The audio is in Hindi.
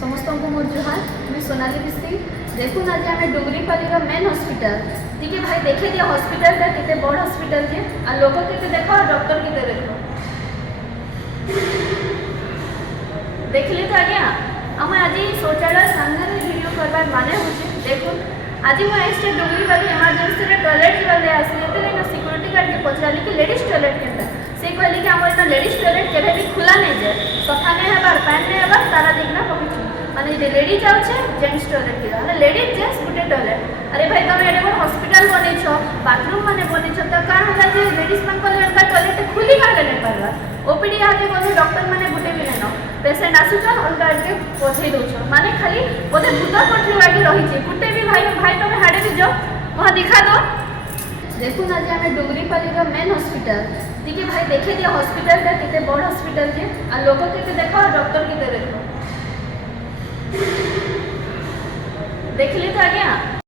समस्त को मोर जुहार मुझे सोनाली बिस्ती देखुन आज आम डुंगरीपाली मेन हॉस्पिटल टी भाई देखे दिए हॉस्पिटल के बड़ हॉस्पिटल जे आ लोग के देख डॉक्टर के देख देखिले तो आज्ञा आम आज शौचालय सामने वीडियो करवार माने होचे देखुन आज मुझे डुंगरीपाली इमरजेंसी टॉयलेट जावाले आसली सिक्यूरीटी गार्ड के पचारि कि लेडीज टॉयलेट के से कहली कि आम लेडीज टॉयलेट केवे भी खुला नहीं जाए सफा नहीं हबार पैन नहीं हबार तारा देखना पकड़ माने लेडीज आउचे जेंट्स टॉयलेट के लेडीज जेंट्स गुटे टॉयलेट अरे भाई तुम एडे बड़ हॉस्पिटल बनैछ बाथरूम माने बनैछ तो कान होला जे लेडीज मान को टॉयलेट खुली काहे नहीं पारबा ओपीडी आके बोले डॉक्टर माने गुटे भी न पेशेंट आसुछ अलगा के पठे दउछ माने खाली बोले भूत कोठरी लागी रही गुटे भी भाई तुम हाडे भी जाओ वहां दिखा दो देखुन आज आम डुंगरीपाली मेन हॉस्पिटल टी भाई देखे दिए हॉस्पिटल के बड़ हॉस्पिटल जे आ लोग के देख डॉक्टर के देख देखिले तो आज्ञा